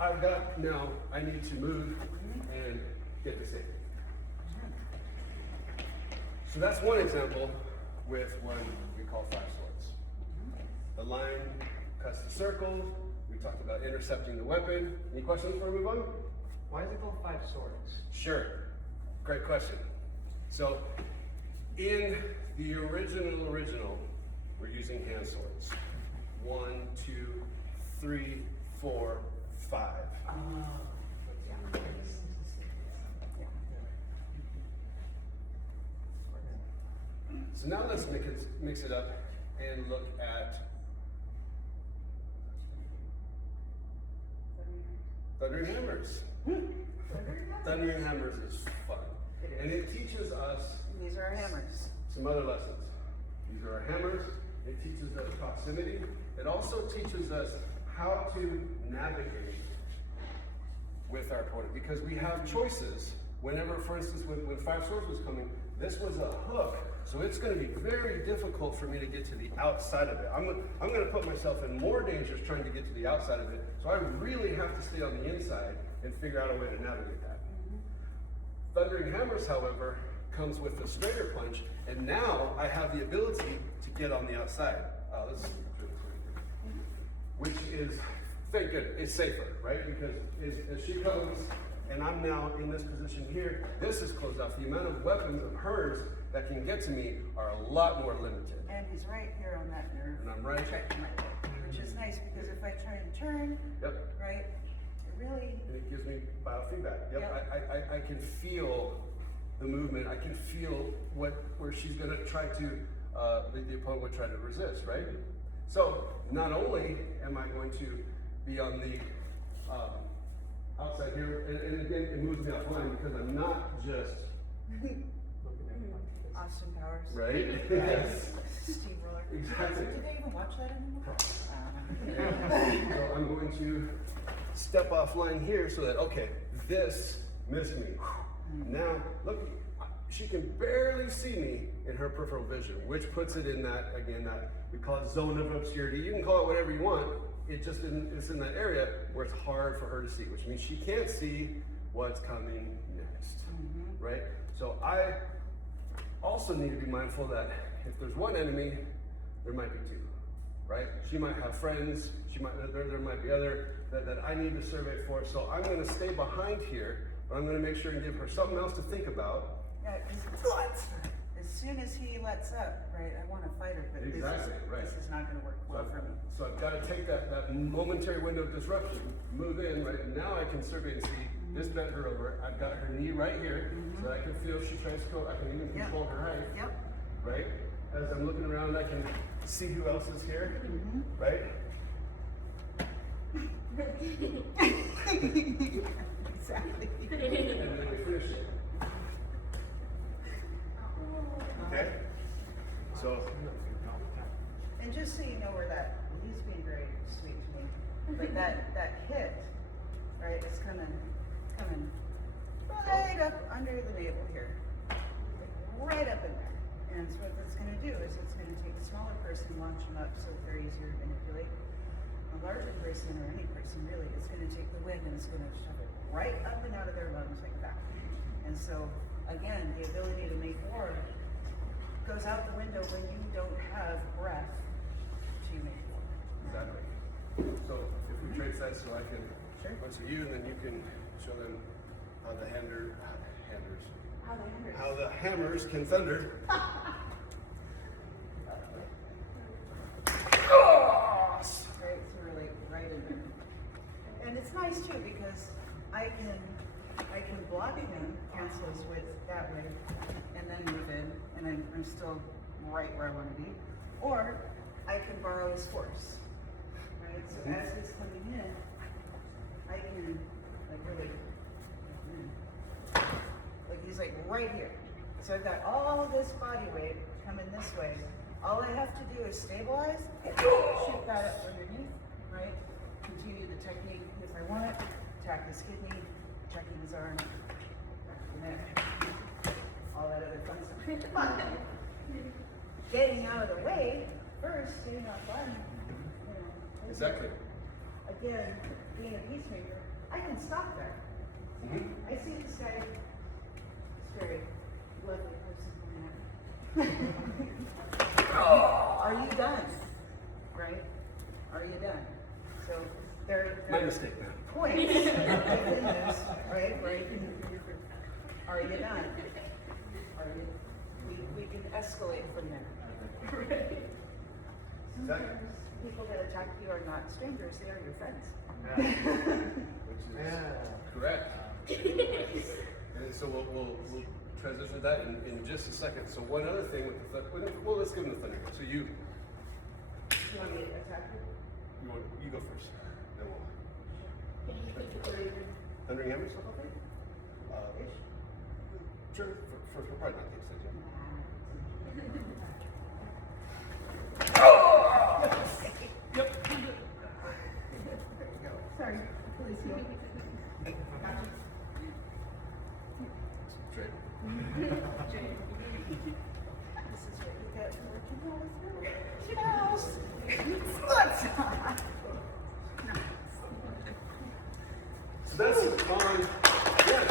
I've got, now I need to move and get to safety. So that's one example with what we call 5 swords. The line cuts the circle. We talked about intercepting the weapon. Any questions before we move on? Why is it called 5 swords? Sure. Great question. So in the original, we're using hand swords. 1, 2, 3, 4, 5. So now let's mix it up and look at Thundering Hammers. Thundering Hammers is fun. And it teaches us These are our hammers. some other lessons. These are our hammers. It teaches us proximity. It also teaches us how to navigate with our opponent, because we have choices. Whenever, for instance, when 5 swords was coming, this was a hook, so it's going to be very difficult for me to get to the outside of it. I'm going to put myself in more dangers trying to get to the outside of it, so I really have to stay on the inside and figure out a way to navigate that. Thundering Hammers, however, comes with a straighter punch, and now I have the ability to get on the outside. Which is, thank goodness, it's safer, right? Because as she comes, and I'm now in this position here, this is closed off. The amount of weapons of hers that can get to me are a lot more limited. And he's right here on that nerve. And I'm right. Which is nice, because if I try and turn, Yep. right, it really, And it gives me biofeedback. Yep. Yep. I can feel the movement. I can feel where she's going to try to, the opponent would try to resist, right? So not only am I going to be on the outside here, and again, it moves me offline because I'm not just Austin Powers. right. Yes. Steamroller. Exactly. Did they even watch that anymore? So I'm going to step offline here so that, okay, this missed me. Now, look, she can barely see me in her peripheral vision, which puts it in that, again, that we call it zone of obscurity. You can call it whatever you want. It just it's in that area where it's hard for her to see, which means she can't see what's coming next, right? So I also need to be mindful that if there's one enemy, there might be 2, right? She might have friends, there might be other that I need to survey for. So I'm going to stay behind here, but I'm going to make sure and give her something else to think about. Yeah, because as soon as he lets up, right, I want to fight her, but Exactly, right. this is not going to work well for me. So I've got to take that momentary window of disruption, move in, right? Now I can survey and see this bent her over. I've got her knee right here, so I can feel if she tries to go, I can even control her height, Yep. right? As I'm looking around, I can see who else is here, right? Exactly. And then we finish it. Okay? So, And just so you know where he's being very sweet to me, but that hit, right, is coming right up under the navel here, right up in there. And so what that's going to do is it's going to take a smaller person, launch them up so they're easier to manipulate. A larger person, or any person really, is going to take the wind and it's going to shove it right up and out of their lungs like that. And so, again, the ability to make war goes out the window when you don't have breath to make war. exactly. So if we trace that so I can Sure. answer you, and then you can show them how the how the hammers can thunder. Right, so we're like right in there. And it's nice too because I can block him, cancel his width that way, and then move in, and I'm still right where I want to be. Or I can borrow his force. Right? So as he's coming in, I can like really like he's like right here. So I've got all this body weight coming this way. All I have to do is stabilize, shoot that up underneath, right? Continue the technique if I want it. Attack his kidney, checking his arm, and then all that other fun stuff. Getting out of the way first, getting offline. Exactly. again, being a peacemaker, I can stop there. I see this guy, this very lovely person coming at me. Are you done? Right? Are you done? So there My are mistake, man. points within this, right? Where you can, are you done? Are you, we can escalate from there. Sometimes people that attack you are not strangers, they are your friends. Which is correct. And so we'll transition to that in just a second. So one other thing with the well, let's give them the thunder. So you Want me to attack you? you go first. Then we'll thundering hammers. Okay. Sure. First, we'll probably not take stage. Sorry, police you. Straight. This is what you get for working all with your house. So that's on, yes,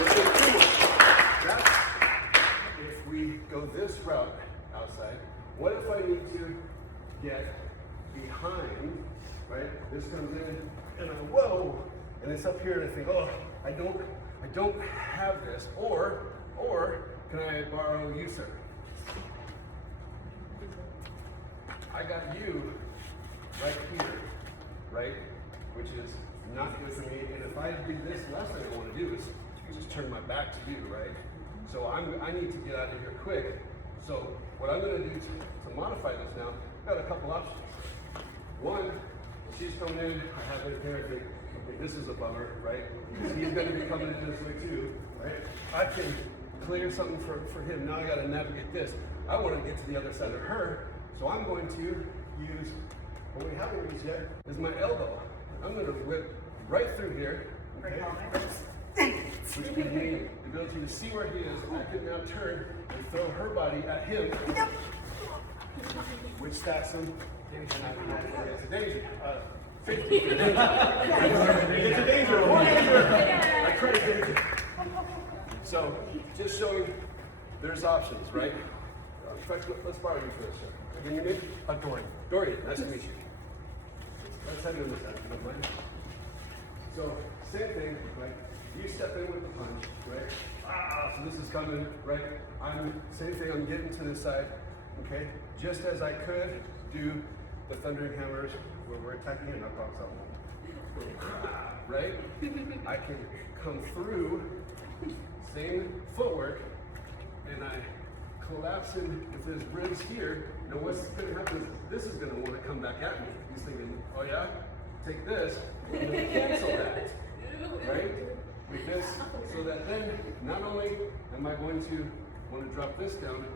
it's a cool one. That's if we go this route outside. What if I need to get behind, right? This comes in and I, whoa, and it's up here and I think, oh, I don't have this, or can I borrow you, sir? I got you right here, right? Which is not good for me. And if I do this, the last thing I want to do is just turn my back to you, right? So I need to get out of here quick. So what I'm going to do to modify this now, I've got a couple options. One, she's coming in, I have it here, I think, okay, this is a bummer, right? Because he's going to be coming in this way too, right? I can clear something for him. Now I got to navigate this. I want to get to the other side of her, so I'm going to use, what we haven't used yet, is my elbow. I'm going to whip right through here, okay? Which gives me the ability to see where he is. I can now turn and throw her body at him, which stacks him. It's a danger. 50. It's a danger. More danger. I credit danger. So, just showing there's options, right? In fact, let's borrow you for this. Again, your name? Dorian. Dorian, nice to meet you. Let's have you on this side, if you don't mind. So, same thing, right? You step in with the punch, right? So this is coming, right? Same thing, I'm getting to this side, okay? Just as I could do the thundering hammers where we're attacking and knock off someone. Right? I can come through, same footwork, and I collapse in with his ribs here. Now what's gonna happen is this is gonna want to come back at me. He's thinking, oh yeah, take this, and then cancel that. Right? With this, so that then not only am I going to want to drop this down,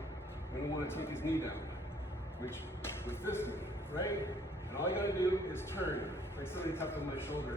I'm going to want to take his knee down, which with this knee, right? And all I got to do is turn, like somebody tapped on my shoulder.